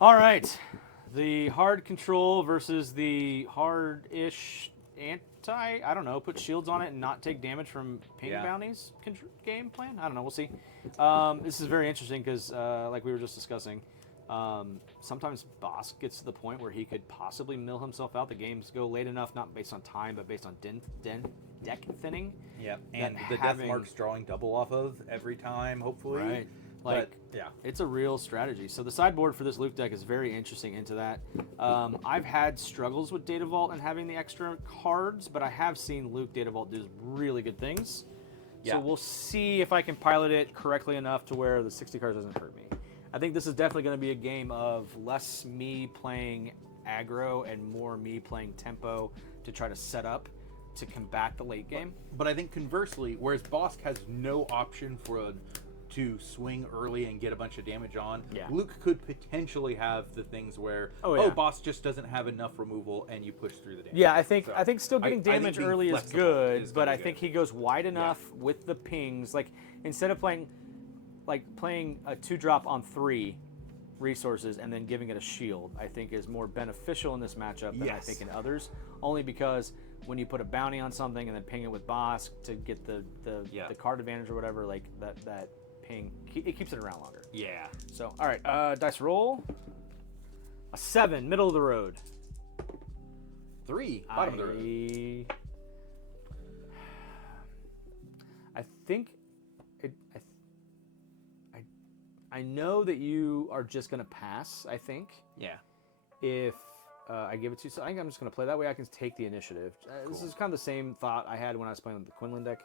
All right. The hard control versus the hard-ish anti, I don't know, put shields on it and not take damage from ping bounties game plan? I don't know, we'll see. This is very interesting because, like we were just discussing, sometimes Bossk gets to the point where he could possibly mill himself out. The games go late enough, not based on time, but based on deck thinning. Yeah, and the death mark's drawing double off of every time, hopefully. Right. Like, yeah, it's a real strategy. So the sideboard for this Luke deck is very interesting into that. I've had struggles with Data Vault and having the extra cards, but I have seen Luke Data Vault do really good things. Yeah. So we'll see if I can pilot it correctly enough to where the 60 cards doesn't hurt me. I think this is definitely going to be a game of less me playing aggro and more me playing tempo to try to set up to combat the late game. But I think conversely, whereas Bossk has no option to swing early and get a bunch of damage on, Luke could potentially have the things where Bossk just doesn't have enough removal and you push through the damage. Yeah, I think still getting damage early is good, but I think he goes wide enough with the pings. Like instead of playing a 2-drop on 3 resources and then giving it a shield, I think is more beneficial in this matchup than I think in others. Only because when you put a bounty on something and then ping it with Bossk to get the card advantage or whatever, like that ping, it keeps it around longer. Yeah. So, all right, dice roll. A 7, middle of the road. 3, bottom of the road. I think I know that you are just gonna pass. I think. Yeah. If I give it to you, so I think I'm just gonna play that way. I can take the initiative. Cool. This is kind of the same thought I had when I was playing with the Quinlan deck.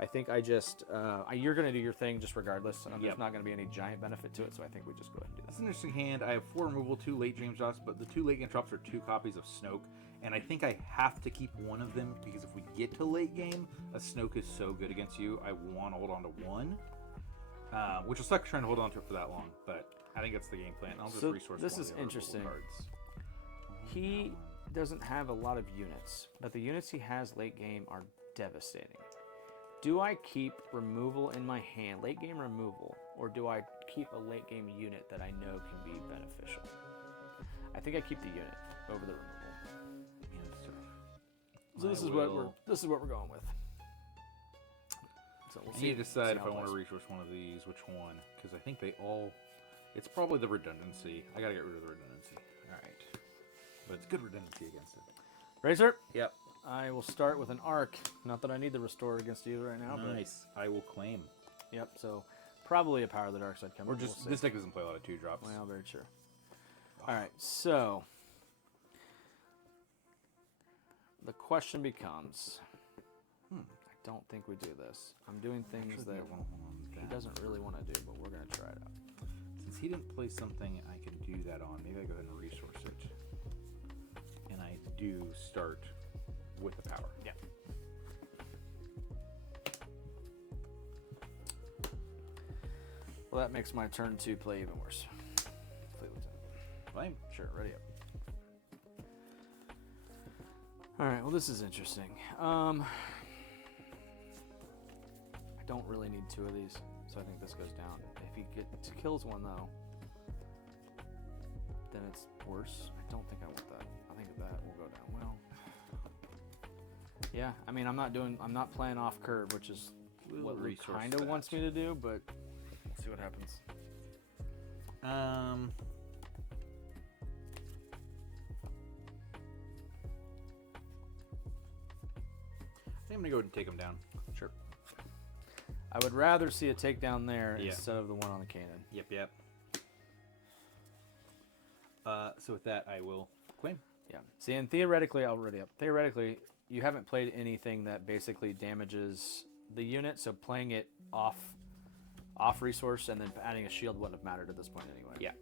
I think I just you're gonna do your thing just regardless, and there's not gonna be any giant benefit to it. So I think we just go ahead and do that. That's an interesting hand. I have 4 removal, 2 late game drops, but the 2 late game drops are 2 copies of Snoke, and I think I have to keep one of them because if we get to late game, a Snoke is so good against you. I want to hold on to one. Which will suck trying to hold on to it for that long, but I think that's the game plan. I'll just resource this one is of the interesting. cards. He doesn't have a lot of units, but the units he has late game are devastating. Do I keep removal in my hand, late game removal, or do I keep a late game unit that I know can be beneficial? I think I keep the unit over the removal. So this is what we're going with. So we'll I need to decide if I want to resource one of these, which one, because I think they all... It's probably the redundancy. I gotta get rid of the redundancy. Alright. But it's good redundancy against it. Ready, sir? Yep. I will start with an arc. Not that I need the restore against you right now. Nice. But... I will claim. Yep, so probably a Power of the Dark Side coming. Or just, this deck doesn't play a lot of 2-drops. Well, very true. Alright, so... The question becomes... I don't think we do this. I'm doing things that he doesn't really want to do, but we're going to try it out. Since he didn't play something I can do that on, maybe I go ahead and resource it. And I do start with the power. Yeah. Well, that makes my turn to play even worse. Play Lieutenant. Flame? Sure, ready up. Alright, well this is interesting. I don't really need 2 of these, so I think this goes down. If he kills one though, then it's worse. I don't think I want that. I think that will go down. Well, yeah. I mean, I'm not playing off curve, which is what Luke kind of wants me to do, but we'll see what happens. I think I'm gonna go ahead and take him down. Sure. I would rather see a takedown there instead of the one on the cannon. Yep. So with that, I will claim. Yeah. See, and theoretically, I'll ready up. Theoretically, you haven't played anything that basically damages the unit, so playing it off resource and then adding a shield wouldn't have mattered at this point anyway. Yeah.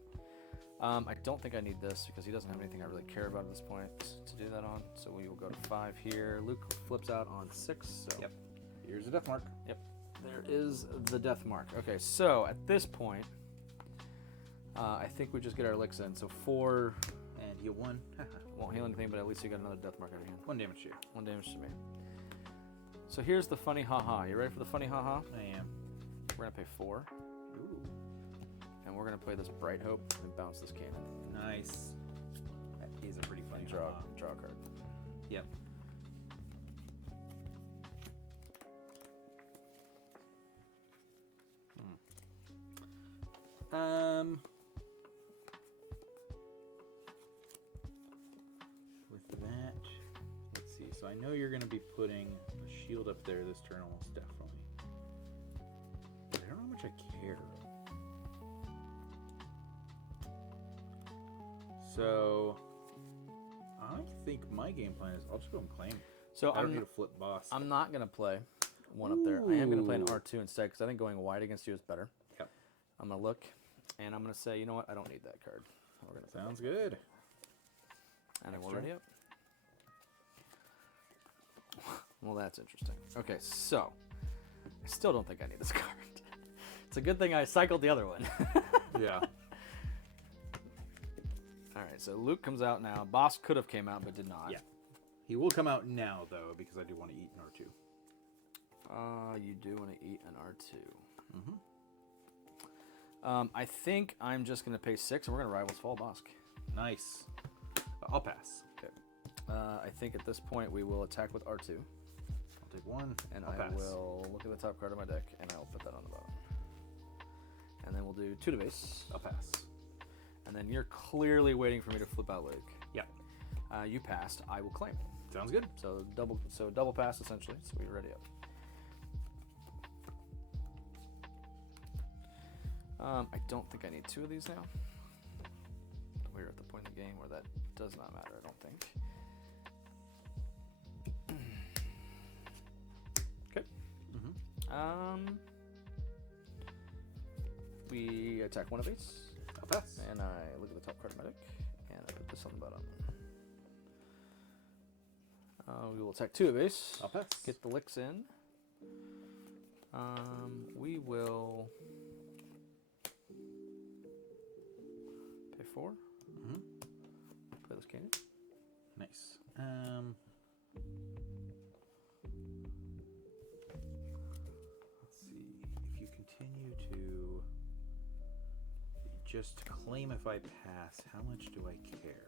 I don't think I need this because he doesn't have anything I really care about at this point to do that on. So we will go to 5 here. Luke flips out on 6. So. Yep. Here's the death mark. Yep. There is the death mark. Okay, so at this point, I think we just get our licks in. So 4. And heal 1. Won't heal anything, but at least you got another death mark on your hand. 1 damage to you. 1 damage to me. So here's the funny haha. You ready for the funny haha? I am. We're going to pay 4. Ooh. And we're going to play this Bright Hope and bounce this cannon. Nice. That is a pretty funny And draw a card. Yep. With that, let's see. So I know you're going to be putting a shield up there this turn, almost definitely. But I don't know how much I care. So I think my game plan is I'll just go and claim. So I don't need to flip Bossk. I'm not going to play one up there. I am going to play an Ooh. R2 instead because I think going wide against you is better. Yep. I'm going to look, and I'm going to say, you know what? I don't need that card. We're gonna Sounds good. And then Next we're turn. ready up. Well, that's interesting. Okay, so I still don't think I need this card. It's a good thing I cycled the other one. Yeah. All right, so Luke comes out now. Bossk could have came out, but did not. Yeah. He will come out now, though, because I do want to eat an R2. You do want to eat an R2. Mm-hmm. I think I'm just going to pay 6, and we're going to Rivals Fall Bossk. Nice. I'll pass. Okay. I think at this point we will attack with R2, I'll take one. and I'll I pass. will look at the top card of my deck, and I will put that on the bottom. And then we'll do 2 to base, I'll pass. and then you're clearly waiting for me to flip out Luke. Yep. You passed. I will claim. Sounds good. So double pass essentially. So we're ready up. I don't think I need 2 of these now. We're at the point in the game where that does not matter, I don't think. Okay. Mm-hmm. We attack 1 of these, I'll pass. and I look at the top card of my deck, and I put this on the bottom. We will attack 2 of base. I'll pass. Get the licks in. We will pay 4. Mm-hmm. Play this cannon. Nice. Let's see. If you continue to just claim if I pass, how much do I care?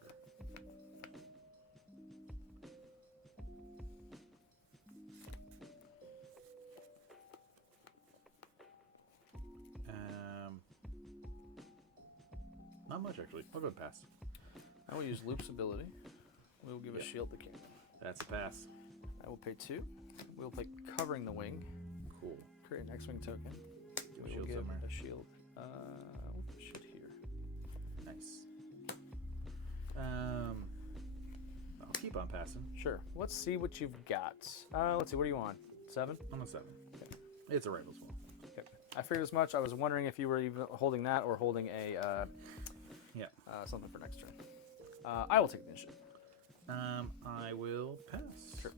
Not much actually. I'll go and pass. I will use Luke's ability. We will give a Yep. shield to cannon. That's a pass. I will pay 2. We will play covering the wing. Cool. Create an X-wing token. Do a We will shield give somewhere. a shield. We'll put a shield here. Nice. I'll keep on passing. Sure. Let's see what you've got. Let's see. What do you want? 7. I'm a 7. It's a Rivals Wall. Okay. I figured as much. I was wondering if you were even holding that or holding a something for next turn. I will take the initiative. I will pass. Sure.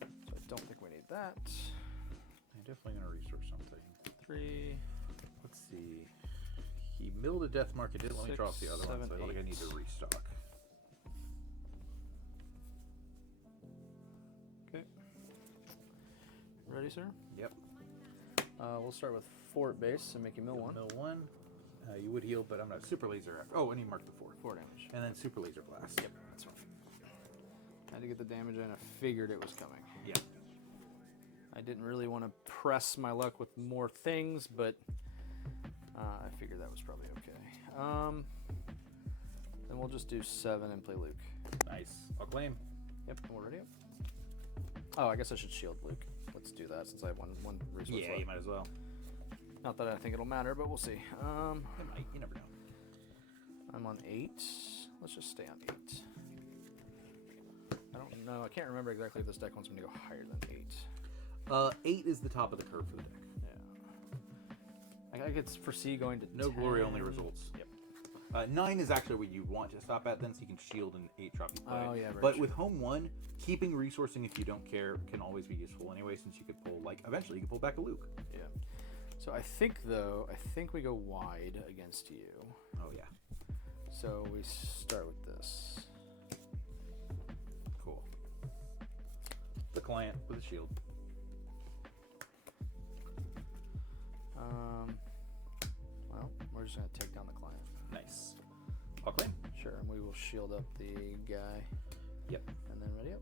So I don't think we need that. I'm definitely going to resource something. 3. Let's see. He milled a death mark. It didn't let me draw off the 6, other one, 7, so I don't think I 8. need to restock. Okay. Ready, sir? Yep. We'll start with 4 at base and make you mill 1. Mill 1. You would heal, but I'm not super laser. Oh, and he marked the 4. 4 damage. And then super laser blast. Yep, that's fine. Had to get the damage in. I figured it was coming. Yep. I didn't really want to press my luck with more things, but I figured that was probably okay. Then we'll just do 7 and play Luke. Nice. I'll claim. Yep, and we're ready up. Oh, I guess I should shield Luke. Let's do that since I have one resource Yeah, left. you might as well. Not that I think it'll matter, but we'll see. It might. You never know. I'm on 8. Let's just stay on 8. I don't know. I can't remember exactly if this deck wants me to go higher than 8. 8 is the top of the curve for the deck. Yeah. I could foresee going to No 10. glory only results. Yep. 9 is actually what you want to stop at, then, so you can shield an 8-drop you play. Oh, yeah, very but true. with home 1, keeping resourcing if you don't care can always be useful anyway, since you could pull, like, eventually you could pull back a Luke. Yeah. So I think we go wide against you. Oh, yeah. So we start with this. Cool. The client with a shield. just gonna take down the client. Nice. I'll claim. Sure, and we will shield up the guy. Yep. And then ready up.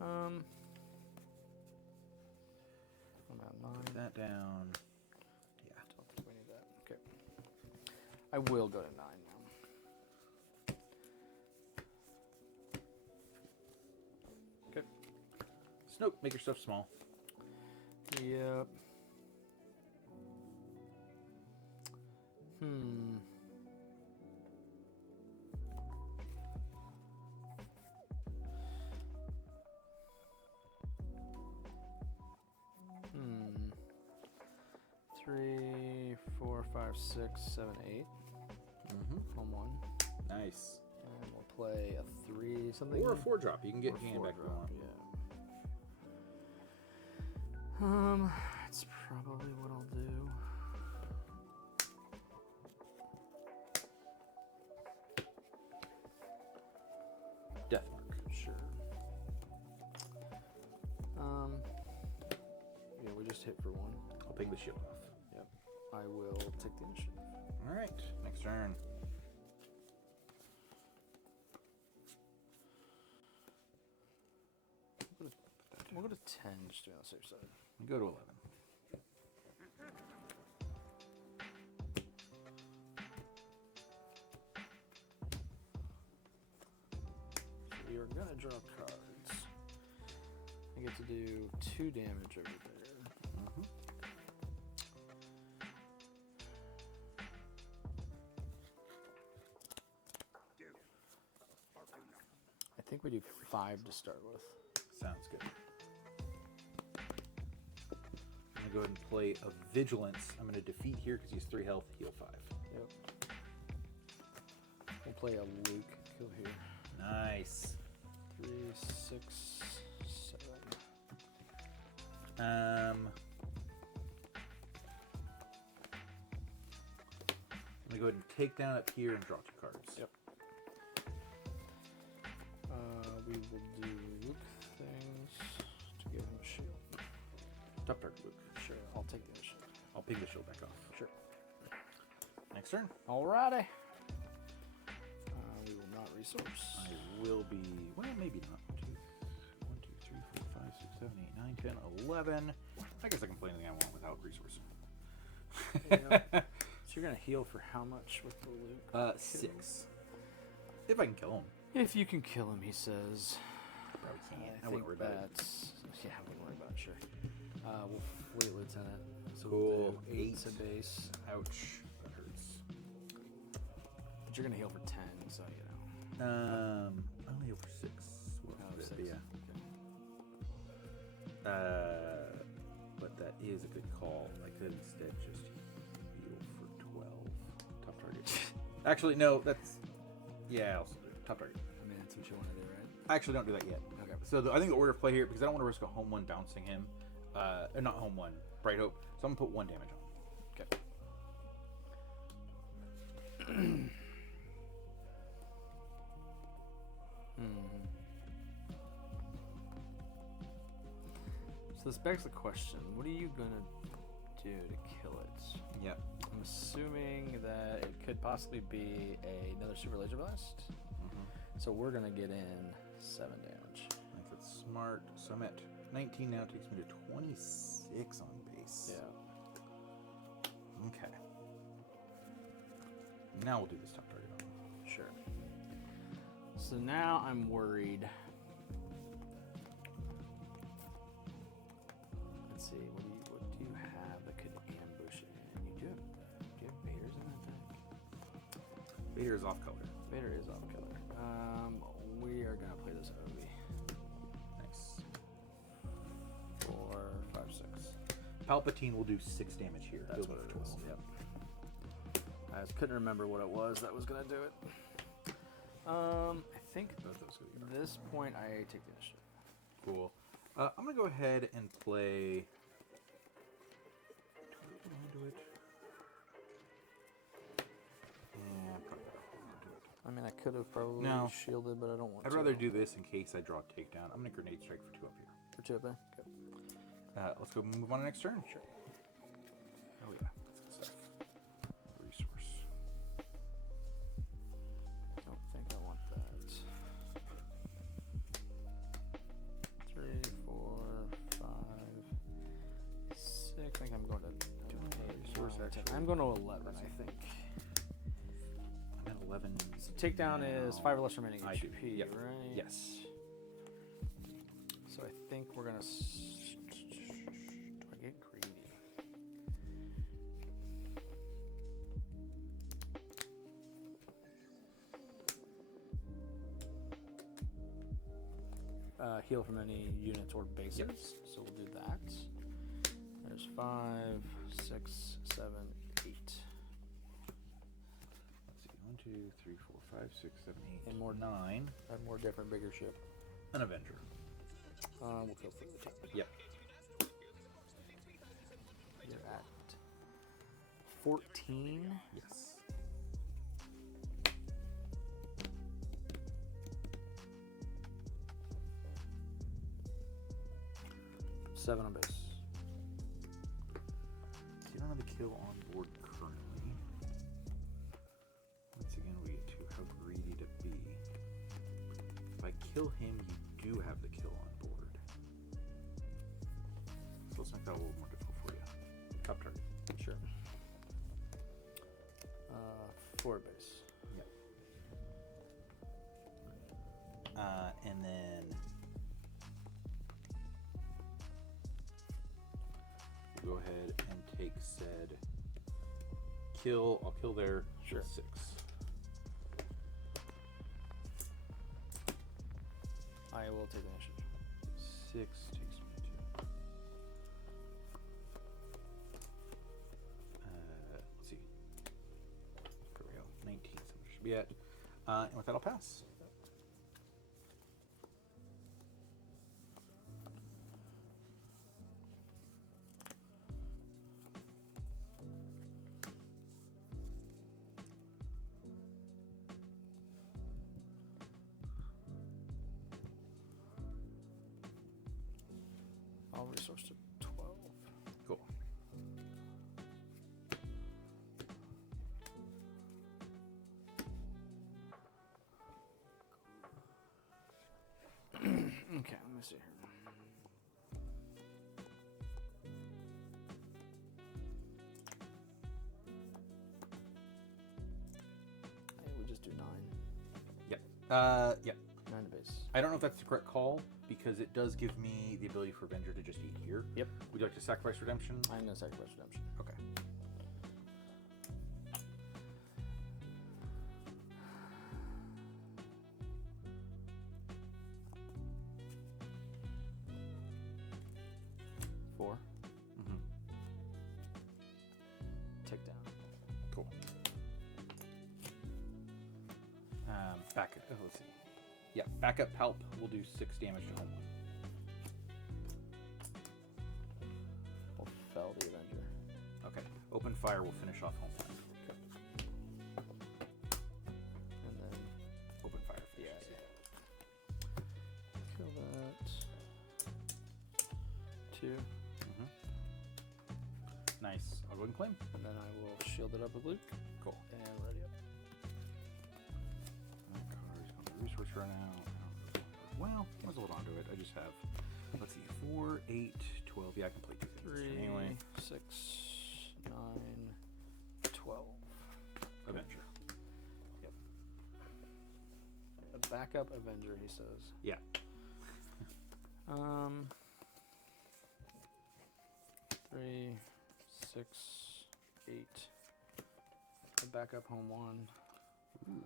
I'm at 9. Put that down. Yeah. Don't think we need that. Okay. I will go to 9 now. Okay. Snoke, make your stuff small. Yep. Three, 4, 5, 6, 7, 8. Home 1. Nice. And we'll play a 3 something. Or a 4 drop. You can get Or hand 4 back drop, on. yeah. That's probably what I'll do. Death mark. Sure. Yeah, we just hit for 1. I'll ping the shield off. Yep. I will take the initiative. All right. Next turn. We'll go to 10 just to be on the safe side. We go to 11. So we are gonna draw cards. I get to do 2 damage over there. I think we do 5 to start with. Sounds good. I'm going to go ahead and play a Vigilance. I'm going to defeat here because he's 3 health, heal 5. Yep. We'll play a Luke. Kill here. Nice. 3, 6, 7. I'm going to go ahead and take down up here and draw 2 cards. Yep. We will do Luke things to give him a shield. Top target Luke. Sure, I'll take the initiative. I'll ping the shield back off. Sure. Next turn. Alrighty. We will not resource. I will be, well, maybe not. 1, 2, 3, 4, 5, 6, 7, 8, 9, 10, 11. I guess I can play anything I want without resource. Yeah. So you're going to heal for how much with the Luke? 6. If I can kill him. If you can kill him, he says. I probably can't. I I wouldn't think worry about it. that's... Yeah, I wouldn't worry about it, sure. We'll Fleet Lieutenant. So Cool. we'll do 8 8. to base. Ouch. That hurts. But you're going to heal for 10, so, you know. Only over 6. Well, Oh, but 6. yeah. Okay. But that is a good call. I could instead just heal for 12. Top target. Actually, no, that's... Yeah, I'll do it. Top target. I mean, that's what you want to do, right? Actually, don't do that yet. Okay. So I think the order of play here, because I don't want to risk a home 1 bouncing him. Not home 1, Bright Hope. So I'm going to put 1 damage on him. Okay. So this begs the question, what are you gonna do to kill it? Yep. I'm assuming that it could possibly be another super laser blast. So we're gonna get in 7 damage. I think that's smart. So I'm at 19 now, takes me to 26 on base. Yeah. Okay. Now we'll do this top target on him. Sure. So now I'm worried. Let's see. What do you have that could ambush it? And do you have Vader's in that deck? Vader is off color. Vader is off color. We are gonna play this Obi. Nice. 4, 5, 6. Palpatine will do 6 damage here. That's He'll what do it is. 12. Yep. I just couldn't remember what it was that was gonna do it. I think Both those go at together. this point I take the initiative. Cool. I'm gonna go ahead and play. Do I do it? Yeah, probably not. Do it. I mean, I could have probably No. shielded, but I don't want I'd to. rather do this in case I draw a takedown. I'm gonna grenade strike for 2 up here. For 2 up there. Okay. Let's go move on to next turn. Sure. Oh yeah, that's good stuff. Resource. Don't think I want that. 3, 4, 5, 6. I think I'm going to Resource, actually. I'm going to 11, I think. I'm at 11. So takedown is 5 or less remaining I do. HP, Yep. right? Yes. So I think we're gonna. Do I get greedy? Heal from any units or bases. Yep. So we'll do that. There's 5, 6, 7, 8. Let's see. 1, 2, 3, 4, 5, 6, 7, 8. And more 9. A more different, bigger ship. An Avenger. We'll kill for the top. Yep. You're at 14. Yes. Seven on base. So you don't have a kill on board currently. Once again, we get to how greedy to be. If I kill him, you do have the kill on board. So let's make that a little more difficult for you. Top target. Sure. 4 base. Yep. And then go ahead and take said kill. I'll kill there. Sure. 6. I will take the initiative. 6 takes me to. Let's see. There we go. 19. So we should be at. And with that, I'll pass. I'll resource to 12. Cool. Okay, let me see here. I would just do 9. Yep. Yep. 9 to base. I don't know if that's the correct call because it does give me the ability for Avenger to just eat here. Yep. Would you like to sacrifice redemption? I'm going to sacrifice redemption. Okay. Four. Mm-hmm. Take down. Cool. Back. Oh, let's see. Yeah, backup palp will do 6 damage to home one. We'll fell the Avenger. Okay. Open fire will finish off home one. And then, Open fire. yeah, Finishes. kill that. 2. Mm-hmm. Nice. I'll go ahead and claim. And then I will shield it up with Luke. Cool. And ready up. Connor's on the resource right now. Well, let's hold on to it. I just have, let's see, 4, 8, 12. Yeah, I can play 2 things. 3, Anyway, 6, 9, 12. Avenger. Yep. A backup Avenger, he says. Yeah. 3, 6, 8. A backup home 1. Ooh.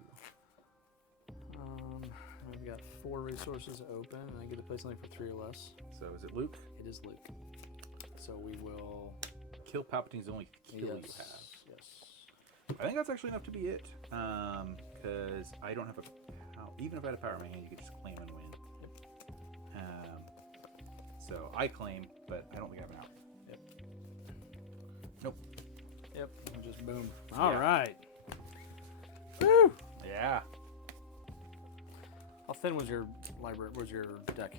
I've got 4 resources open, and I get to play something for 3 or less. So is it Luke? It is Luke. So we will. Kill Palpatine's the only kill you have. Yes. I think that's actually enough to be it. Because I don't have a. Even if I had a power in my hand, you could just claim and win. Yep. So I claim, but I don't think I have an out. Yep. Nope. Yep. And just boom. All Yeah. right. Woo! Yeah. How thin was your library? Was your deck?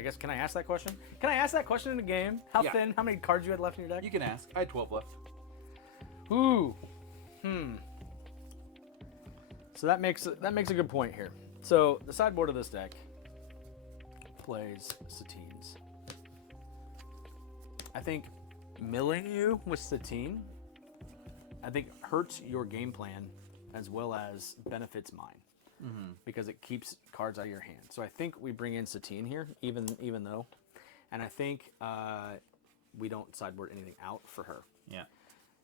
I guess, can I ask that question? Can I ask that question in the game? How Yeah. thin? How many cards you had left in your deck? You can ask. I had 12 left. Ooh. So that makes a good point here. So the sideboard of this deck plays Satines. I think milling you with Satine, I think hurts your game plan as well as benefits mine. Because it keeps cards out of your hand. So I think we bring in Satine here, even though, and I think we don't sideboard anything out for her. Yeah.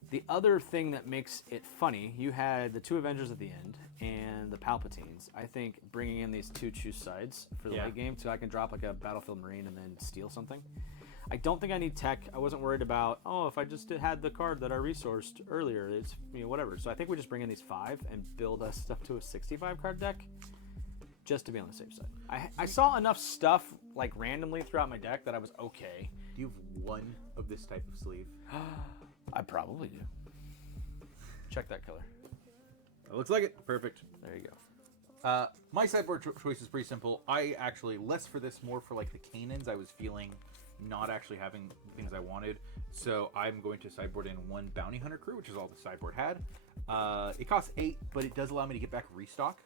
The other thing that makes it funny, you had the 2 Avengers at the end and the Palpatines. I think bringing in these 2 choose sides for the late game, so I can drop like a Battlefield Marine and then steal something. I don't think I need tech. I wasn't worried about, if I just had the card that I resourced earlier, it's whatever. So I think we just bring in these 5 and build us up to a 65 card deck, just to be on the safe side. I saw enough stuff like randomly throughout my deck that I was okay. Do you have one of this type of sleeve? I probably do. Check that color. It looks like it. Perfect. There you go. My sideboard choice is pretty simple. I actually, less for this, more for like the Canaans. I was feeling not actually having things I wanted. So I'm going to sideboard in 1 Bounty Hunter crew, which is all the sideboard had. It costs 8, but it does allow me to get back restock.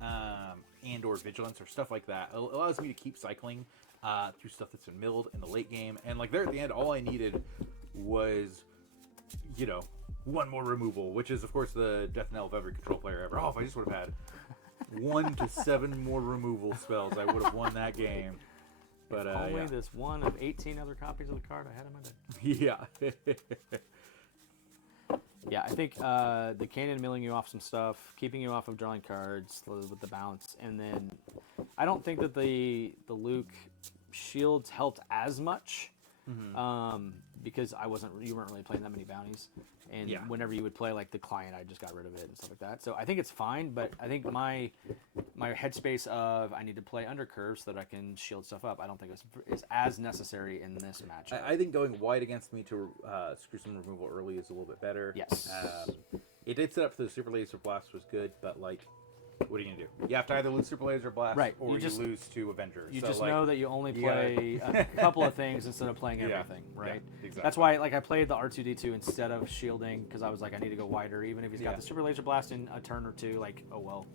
And or vigilance or stuff like that. It allows me to keep cycling through stuff that's been milled in the late game. And like there at the end, all I needed was, 1 more removal, which is of course the death knell of every control player ever. Oh, if I just would have had 1 to 7 more removal spells, I would have won that game. But only this one of 18 other copies of the card I had in my deck. Yeah. Yeah, I think the Cannon milling you off some stuff, keeping you off of drawing cards with the bounce, and then I don't think that the Luke shields helped as much because you weren't really playing that many bounties, and whenever you would play like the client, I just got rid of it and stuff like that. So I think it's fine, but I think my headspace of I need to play under curve so that I can shield stuff up, I don't think is as necessary in this matchup. I think going wide against me to screw some removal early is a little bit better. Yes. It did set up for the Super Laser Blast was good, but like, what are you gonna do? You have to either lose Super Laser Blast, or you lose to Avengers. You just know that you only play a couple of things instead of playing everything, right? Yeah, exactly. That's why, I played the R2D2 instead of shielding because I was like, I need to go wider, even if he's got the Super Laser Blast in a turn or two. Like, oh well,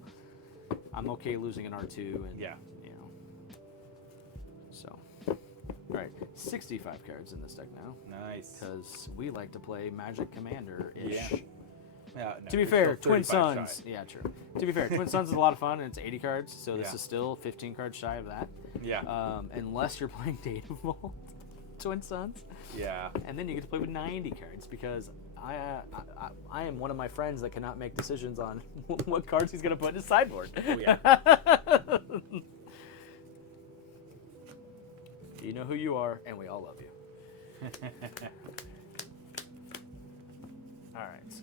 I'm okay losing an R2, and So, all right, 65 cards in this deck now. Nice. Because we like to play Magic Commander-ish. Yeah. No, to be fair, still Twin 35 Suns. shy. Yeah, true. To be fair, Twin Suns is a lot of fun, and it's 80 cards, so this is still 15 cards shy of that. Yeah. Unless you're playing Data Vault, Twin Suns. Yeah. And then you get to play with 90 cards because I am one of my friends that cannot make decisions on what cards he's going to put in his sideboard. Oh, yeah. You know who you are, and we all love you. All right.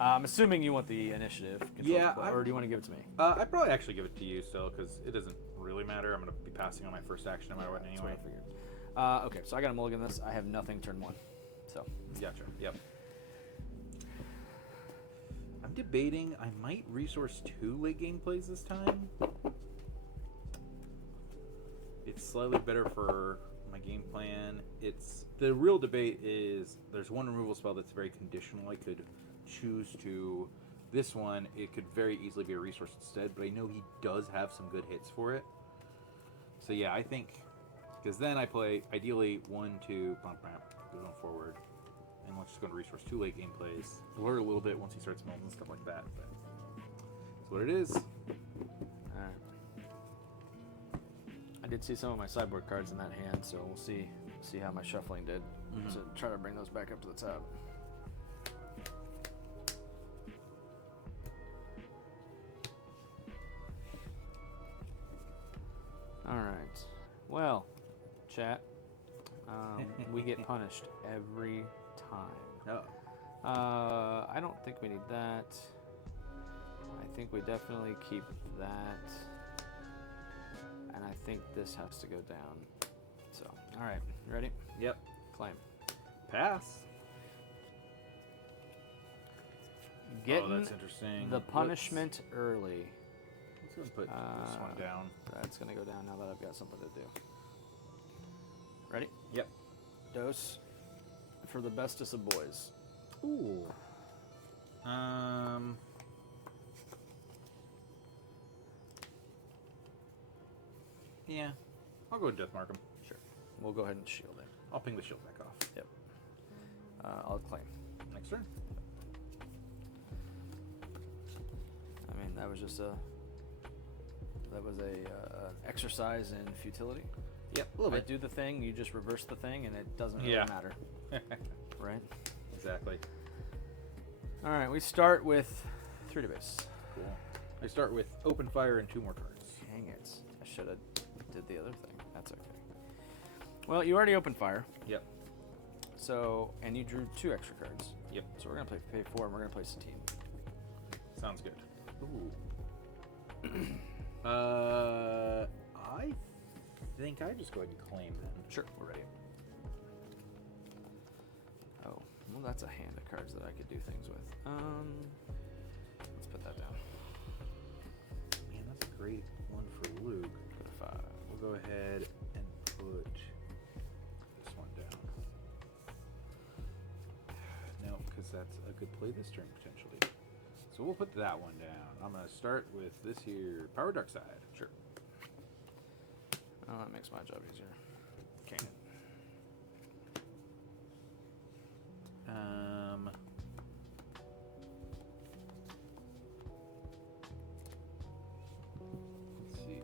I'm assuming you want the initiative control, or do you want to give it to me? I'd probably actually give it to you still, because it doesn't really matter. I'm going to be passing on my first action no matter what anyway. That's what I figured. Okay, so I got to mulligan this. I have nothing turn 1. So. Gotcha. Yep. I'm debating I might resource 2 late game plays this time. It's slightly better for my game plan. The real debate is there's 1 removal spell that's very conditional. I could choose to this one. It could very easily be a resource instead, but I know he does have some good hits for it. So yeah, I think because then I play ideally 1, 2, bump ramp, going forward, and let's just go to resource 2 late game plays. Blur a little bit once he starts milling and stuff like that. But that's what it is. All right. I did see some of my sideboard cards in that hand, so we'll see how my shuffling did. So try to bring those back up to the top. All right. Well, chat, we get punished every time. Oh. I don't think we need that. I think we definitely keep that. And I think this has to go down. So, all right, ready? Yep. Claim. Pass. Getting that's interesting. the punishment early. Let's Let's go and put this one down. That's gonna go down now that I've got something to do. Ready? Yep. Dose for the bestest of boys. Ooh. Yeah. I'll go with Death Mark him. Sure. We'll go ahead and shield it. I'll ping the shield back off. Yep. I'll claim. Next turn. I mean, that was just an exercise in futility. Yep, a little I bit. do the thing, you just reverse the thing, and it doesn't really Yeah. matter. Right? Exactly. All right, we start with 3 to base. Cool. I start with open fire and 2 more turns. Dang it. I should have did the other thing. That's okay. Well, you already opened fire. Yep. So, and you drew 2 extra cards. Yep. So we're going to pay 4, and we're going to play Satine. Sounds good. Ooh. I think I just go ahead and claim then. Sure, we're ready. Oh, well, that's a hand of cards that I could do things with. Let's put that down. Man, that's a great one for Luke. Go to 5. We'll go ahead and put this one down. No, because that's a good play this turn potentially. So we'll put that one down. I'm going to start with this here, Power Dark Side. Sure. Oh, that makes my job easier. Cannon. Let's see.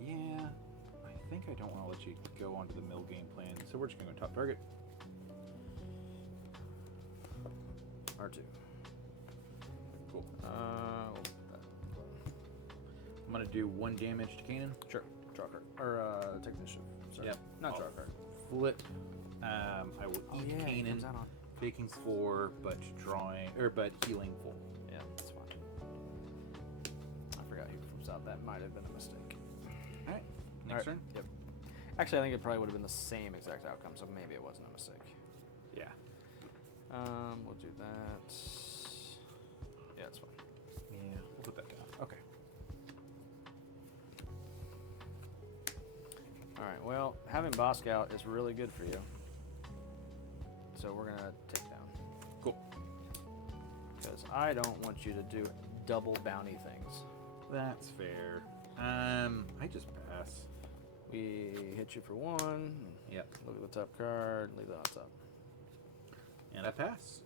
Yeah, I think I don't want to let you go onto the mill game plan, so we're just going to go top target. R2. Cool. We'll put that. I'm going to do 1 damage to Kanan. Sure. Draw a card. Or take initiative. Sorry. Yep. Not I'll draw a card. Flip. I will eat It Kanan. comes out on. Taking's 4, but healing full. Yeah, that's fine. I forgot he flips out. That might have been a mistake. All right. All Next right. turn. Yep. Actually, I think it probably would have been the same exact outcome, so maybe it wasn't a mistake. Yeah. We'll do that. Yeah, it's fine. Yeah. We'll put that down. Okay. All right. Well, having Bossk out is really good for you. So we're gonna take down. Cool. Because I don't want you to do double bounty things. That's fair. I just pass. We hit you for 1. Yep. Look at the top card. Leave that on top. And I pass.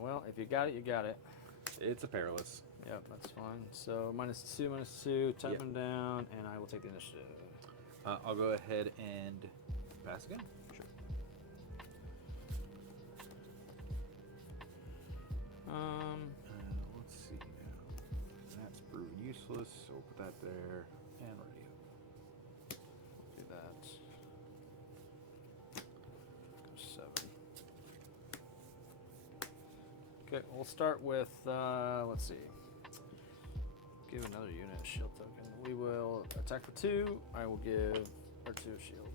Well, if you got it, you got it. It's a perilous. Yep, that's fine. So -2, type them down, and I will take the initiative. I'll go ahead and pass again. Sure. Let's see now. That's proven useless, so we'll put that there and ready. Do that. Go 7. Okay, we'll start with, let's see. Give another unit a shield token. We will attack for 2. I will give R2 a shield.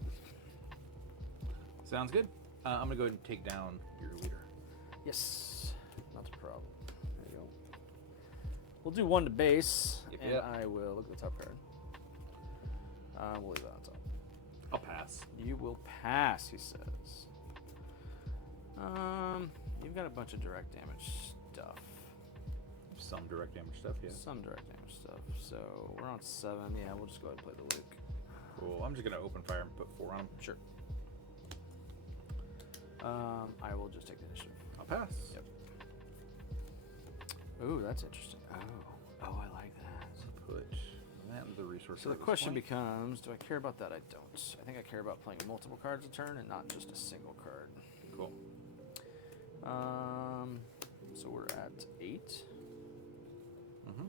Sounds good. I'm gonna go ahead and take down your leader. Yes, not a problem. There you go. We'll do 1 to base, Yep, and yep. I will look at the top card. We'll leave that on top. I'll pass. You will pass, he says. You've got a bunch of direct damage stuff. Some direct damage stuff, yeah. Some direct damage stuff. So we're on 7. Yeah, we'll just go ahead and play the Luke. Cool. I'm just gonna open fire and put 4 on him. Sure. I will just take the initiative. I'll pass. Yep. Ooh, that's interesting. Oh, I like that. Put that in the resource. So the at this question point. becomes, do I care about that? I don't. I think I care about playing multiple cards a turn and not just a single card. Cool. So we're at 8. Mm-hmm.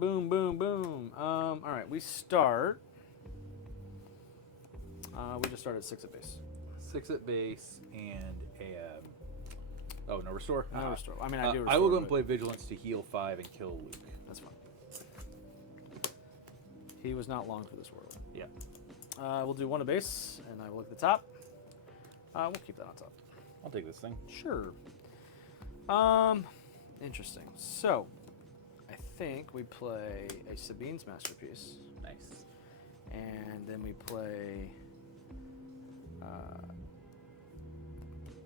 Boom, boom, boom. All right, we start. We just started 6 at base. 6 at base and a. Oh, no restore. No restore. I mean, I do restore. I will go but and play Vigilance to heal 5 and kill Luke. That's fine. He was not long for this world. Yeah. We'll do 1 at base, and I will look at the top. We'll keep that on top. I'll take this thing. Sure. Interesting. So, I think we play a Sabine's Masterpiece. Nice. And then we play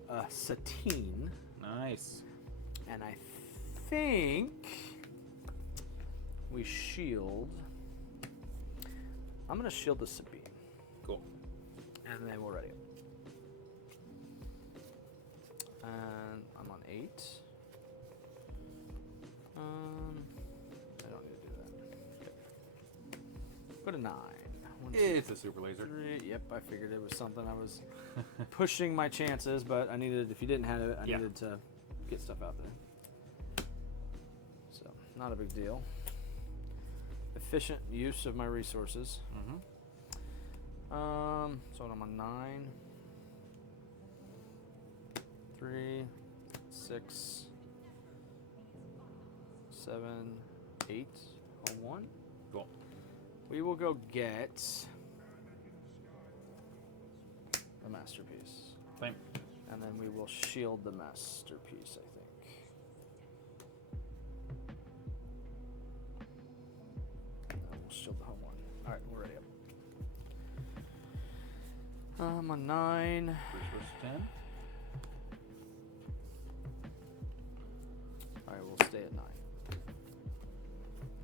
a Satine. Nice. And I think we shield. I'm going to shield the Sabine. Cool. And then we'll ready it. And I'm on 8. I don't need to do that. Okay. Go to 9. 1, 2, It's a super laser. 3. Yep, I figured it was something I was pushing my chances, but I needed, if you didn't have it, I needed to get stuff out there. So, not a big deal. Efficient use of my resources. Mm-hmm. So I'm on 9. 3, 6, 7, 8, on 1. Cool. We will go get the Masterpiece. Same. And then we will shield the Masterpiece, I think. And then we'll shield the home one. Alright, we're ready up. I'm on 9. Resource 10. Alright, we'll stay at 9.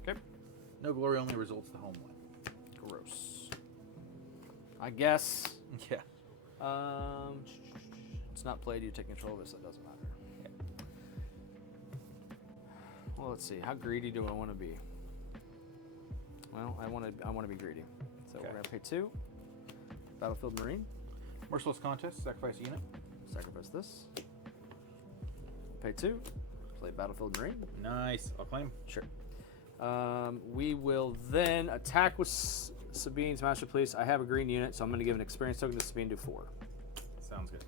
Okay. No glory only results the home one. Gross. I guess. Yeah. It's not played. You take control of it, so it doesn't matter. Okay. Well, let's see. How greedy do I want to be? Well, I want to be greedy. So Okay. we're gonna pay 2. Battlefield Marine. Merciless contest. Sacrifice a unit. Sacrifice this. Pay 2. Play Battlefield Marine. Nice. I'll claim. Sure. We will then attack with Sabine's Masterpiece. I have a green unit, so I'm going to give an experience token to Sabine, do 4. Sounds good.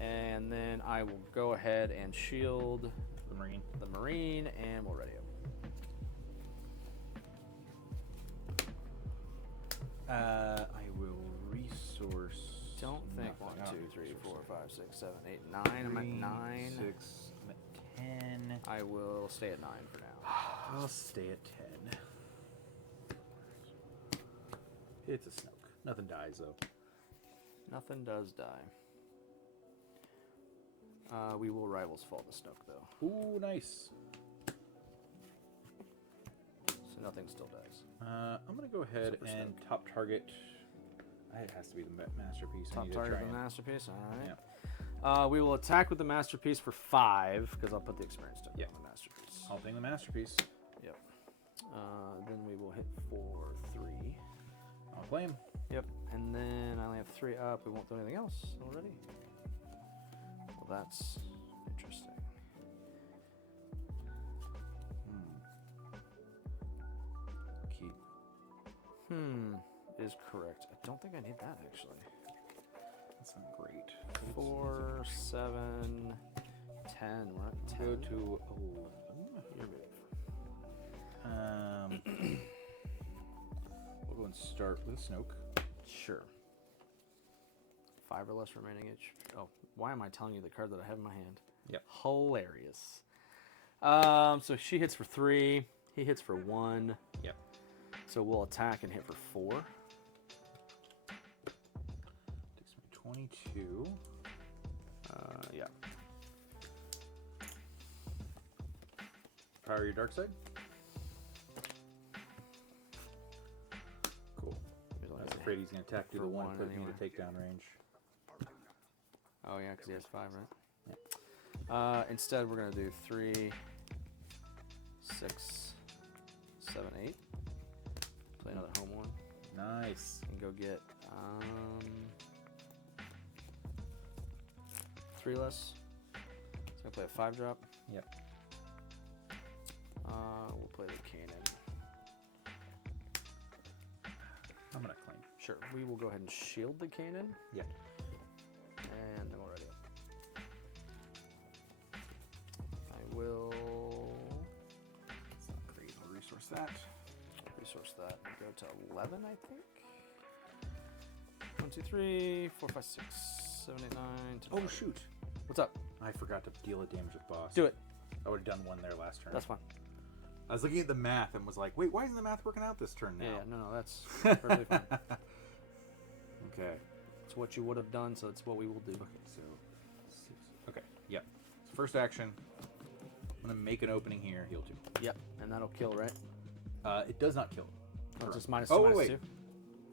And then I will go ahead and shield The Marine. the Marine, and we'll ready up. I will resource. Don't think nothing. 1, I 2, don't 3, resource 4, it. 5, 6, 7, 8, 9. I'm at 9. 6. I'm at 10. I will stay at 9 for now. I'll stay at 10. It's a Snoke. Nothing dies though. Nothing does die. We will Rivals Fall the Snoke, though. Ooh, nice. So nothing still dies. I'm gonna go ahead Super and Snoke. top target. It has to be the masterpiece. I Top need to target try the and- Masterpiece. All right. Yeah. We will attack with the Masterpiece for 5, because I'll put the experience token Yeah. on the Masterpiece. I'll take the masterpiece. Yep. Then we will hit for 3. I'll claim. Yep. And then I only have 3 up. We won't do anything else already. Well, that's interesting. Keep. Is correct. I don't think I need that, actually. That's not great. 4, 7, 10. We're at 10. Go to 11. Your move. We'll go and start with a Snoke. Sure. 5 or less remaining each. Oh, why am I telling you the card that I have in my hand? Yep. Hilarious. So she hits for 3. He hits for 1. Yep. So we'll attack and hit for 4. Takes me 22. Yeah. Power your dark side. Cool. He's only I was gonna afraid hit he's going to attack through for the 1, 1 put me anyway. into takedown range. Oh, yeah, because he has 5, right? Instead, we're going to do 3, 6, 7, 8. Play another home one. Nice. And go get 3 less. It's going to play a 5 drop. Yep. We'll play the cannon. I'm going to claim. Sure. We will go ahead and shield the cannon. Yep. And then we're ready. I will It's not great. I'll resource that. resource that and go to 11, I think. 1, 2, 3, 4, 5, 6, 7, 8, 9, 10. Oh, 11. shoot. What's up? I forgot to deal a damage with Bossk. Do it. I would have done 1 there last turn. That's fine. I was looking at the math and was like, wait, why isn't the math working out this turn now? Yeah, no, that's perfectly fine. Okay. It's what you would have done, so it's what we will do. Okay, so 6. Okay, yep. So first action, I'm going to make an opening here, heal 2. Yep, and that'll kill, right? It does not kill. Oh, it's just -2, Oh, -2. wait.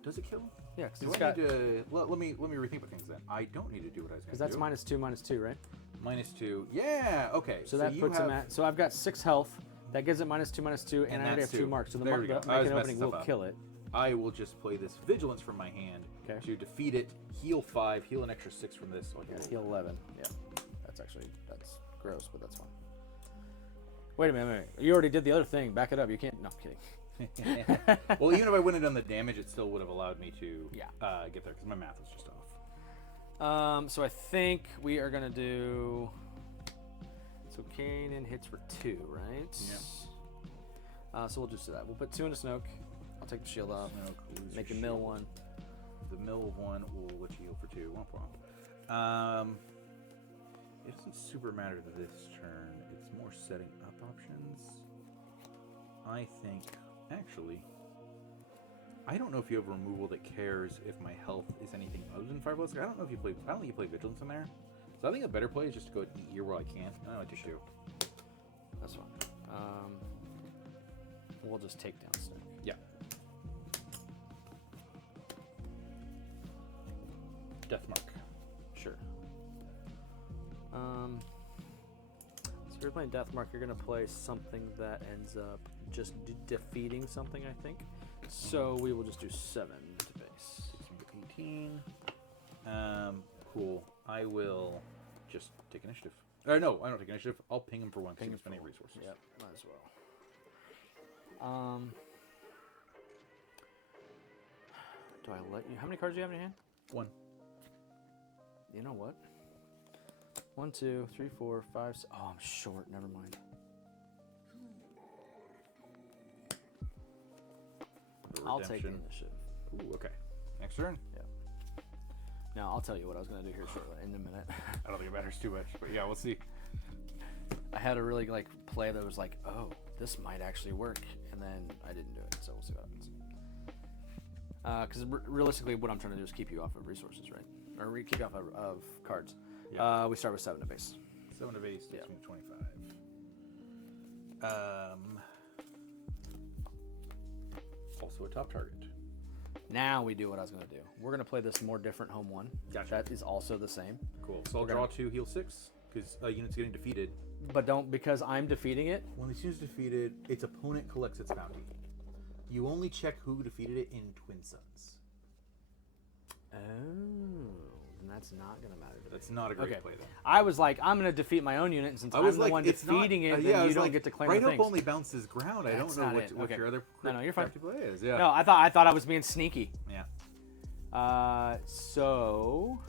Does it kill? Yeah, because Do it's I got... need to... Well, let me rethink about things then. I don't need to do what I was going to do. Because that's -2, -2, right? -2. Yeah, okay. So that puts him at... So I've got 6 health. That gives it -2, -2, and I already have 2 marks. So the There we go. make I was an messing opening will stuff up. kill it. I will just play this Vigilance from my hand to defeat it, heal 5, heal an extra 6 from this. So I can Heal 11. Yeah. That's gross, but that's fine. Wait a minute. You already did the other thing. Back it up. You can't... No, I'm kidding. Well, even if I wouldn't have done the damage, it still would have allowed me to get there because my math was just off. So I think we are going to do... So Kanan hits for 2, right? Yeah. So we'll just do that. We'll put 2 into Snoke. I'll take the shield off. Make a mill 1. The mill 1 will let you heal for 2. Womp womp. It doesn't super matter this turn. It's more setting up options. I think, actually, I don't know if you have removal that cares if my health is anything other than 5 less. I don't know if you play. I don't think you play Vigilance in there. So I think a better play is just to go eat here while I can. I like to do. That's fine. We'll just take down Snoke. Yeah. Death mark. Sure. So if you're playing Death Mark, you're going to play something that ends up just defeating something, I think. So we will just do 7 to base. 18. Cool. I will just take initiative. No, I don't take initiative. I'll ping him for 1 because I'm spending resources. Yep, might as well. Do I let you... How many cards do you have in your hand? 1. You know what? 1, 2, 3, 4, 5, 6. Oh, I'm short. Never mind. I'll take the initiative. Ooh, okay. Next turn. Yeah. Now, I'll tell you what I was going to do here shortly in a minute. I don't think it matters too much, but yeah, we'll see. I had a really play that was like, oh, this might actually work, and then I didn't do it, so we'll see what happens. Because realistically, what I'm trying to do is keep you off of resources, right? Or keep you off of cards. Yeah. We start with 7 to base. 7 to base, takes me to 25. Also a top target. Now we do what I was going to do. We're going to play this more different home 1. Gotcha. That is also the same. Cool. So I'll draw 2, heal 6, because unit's getting defeated. But don't, because I'm defeating it. When the unit's defeated, its opponent collects its bounty. You only check who defeated it in Twin Suns. Oh, then that's not going to matter to me. That's not a great play, though. I was like, I'm going to defeat my own unit, and since I'm the one defeating it, then you don't get to claim the things. Right up only bounces ground. I don't know what your other you're fine. play is. Yeah. No, I thought I was being sneaky. Yeah. So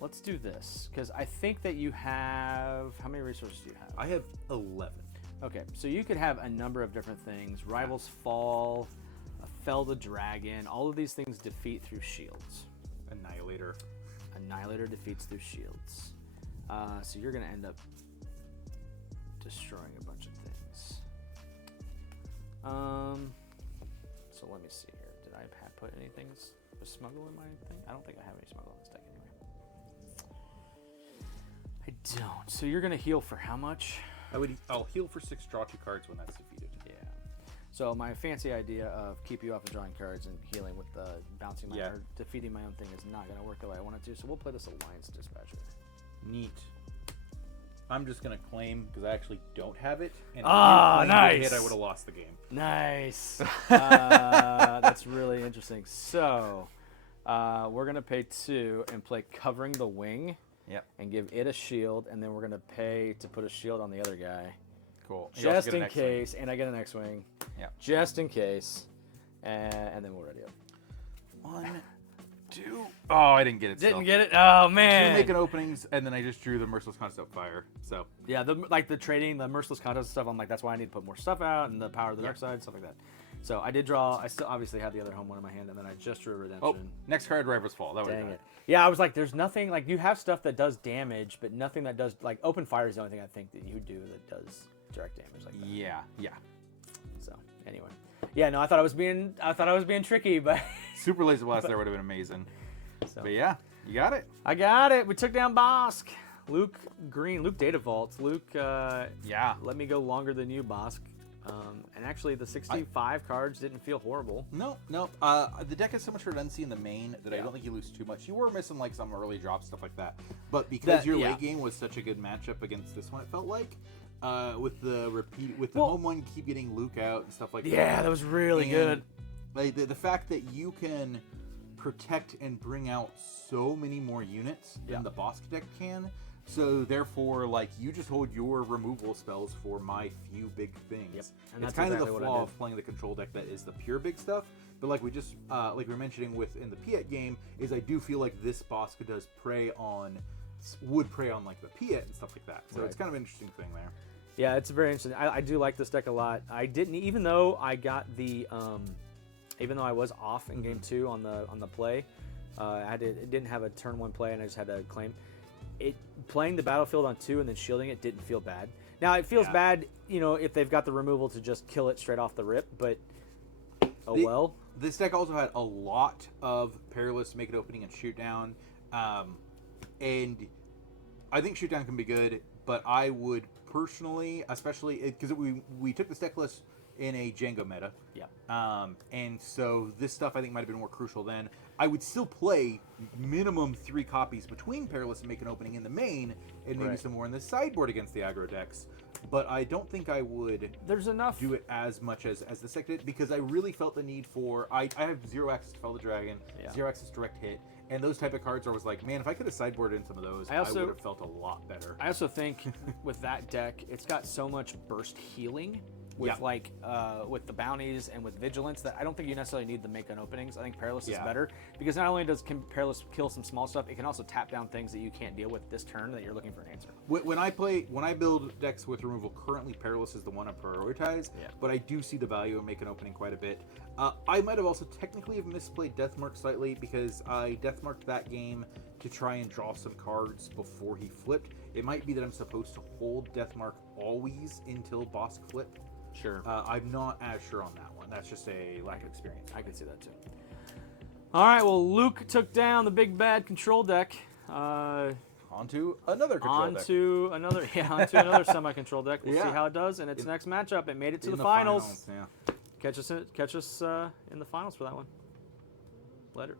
let's do this, because I think that you have... How many resources do you have? I have 11. Okay, so you could have a number of different things. Rivals Fall, Fell the Dragon. All of these things defeat through shields. Annihilator. Annihilator defeats through shields. So you're going to end up destroying a bunch of things. So let me see here. Did I put anything with smuggle in my thing? I don't think I have any smuggle in this deck anyway. I don't. So you're going to heal for how much? I'll heal for 6, draw 2 cards when that's defeated. Yeah. So my fancy idea of keep you off of drawing cards and healing with the bouncing my or defeating my own thing is not going to work the way I want it to. So we'll play this Alliance Dispatcher. Neat. I'm just going to claim because I actually don't have it. And nice. Hit, I would have lost the game. Nice. That's really interesting. So we're going to pay 2 and play Covering the Wing. Yep. And give it a shield, and then we're going to pay to put a shield on the other guy. Cool. Just in case, and I get an X-Wing. Yeah. Just in case, and then we'll ready up. 1, 2. Oh, I didn't get it. Didn't get it? Oh, man. 2 making openings, and then I just drew the Merciless Concept Fire. So. Yeah, the trading, the Merciless Contest stuff, I'm like, that's why I need to put more stuff out, and the Power of the Dark Side, stuff like that. So I did draw. I still obviously have the other home 1 in my hand, and then I just drew a Redemption. Oh, next card, Rivals Fall. That Dang it. Yeah, I was like, there's nothing, like, you have stuff that does damage, but nothing that does, like, Open Fire is the only thing I think that you do that does direct damage like that. Yeah, yeah. Anyway, yeah, no, I thought I was being tricky, but Super Laser Blast there would have been amazing. so. But yeah, you got it. I got it. We took down Bossk. Luke Green. Luke Data Vaults. Luke, Yeah. let me go longer than you, Bossk. And actually, the 65 cards didn't feel horrible. No. The deck has so much redundancy in the main that I don't think you lose too much. You were missing like some early drops, stuff like that. But because your late game was such a good matchup against this one, it felt like with the home one, keep getting Luke out and stuff like that. Yeah, that was really good. Like the fact that you can protect and bring out so many more units than the Bossk deck can. So therefore, like, you just hold your removal spells for my few big things. Yep. And it's that's kind exactly of the flaw of playing the control deck that is the pure big stuff. But like we just like we were mentioning in the Piet game, is I do feel like this Bossk would prey on like the Piet and stuff like that. So it's kind of an interesting thing there. Yeah, it's very interesting. I do like this deck a lot. I didn't, even though I got the, even though I was off in game 2 on the play, it didn't have a turn 1 play, and I just had to claim. Playing the battlefield on 2 and then shielding it didn't feel bad. Now it feels bad, if they've got the removal to just kill it straight off the rip, but well. This deck also had a lot of Perilous, Make It Opening, and Shoot Down, and I think Shoot Down can be good, but I would personally, especially because we took this deck list in a Django meta, and so this stuff I think might have been more crucial then. I would still play minimum 3 copies between Perilous and Make an Opening in the main, and maybe some more in the sideboard against the aggro decks. But I don't think I would do it as much as this deck did, because I really felt the need for... I have 0 access to Fell the Dragon, 0 access to Direct Hit, and those type of cards I was like, man, if I could have sideboarded in some of those, I would have felt a lot better. I also think with that deck, it's got so much burst healing with with the bounties and with vigilance that I don't think you necessarily need the make an openings. I think Perilous is better, because not only can Perilous kill some small stuff, it can also tap down things that you can't deal with this turn that you're looking for an answer. When I build decks with removal, currently Perilous is the one I prioritize, but I do see the value of make an opening quite a bit. I might have also technically have misplayed Deathmark slightly, because I Deathmarked that game to try and draw some cards before he flipped. It might be that I'm supposed to hold Deathmark always until Bossk flip. Sure. I'm not as sure on that one. That's just a lack of experience. I can see that too. All right, well, Luke took down the big bad control deck. Onto another control deck. Onto another semi-control deck. We'll see how it does in its next matchup. It made it to the finals. Yeah. Catch us in the finals for that one. Later.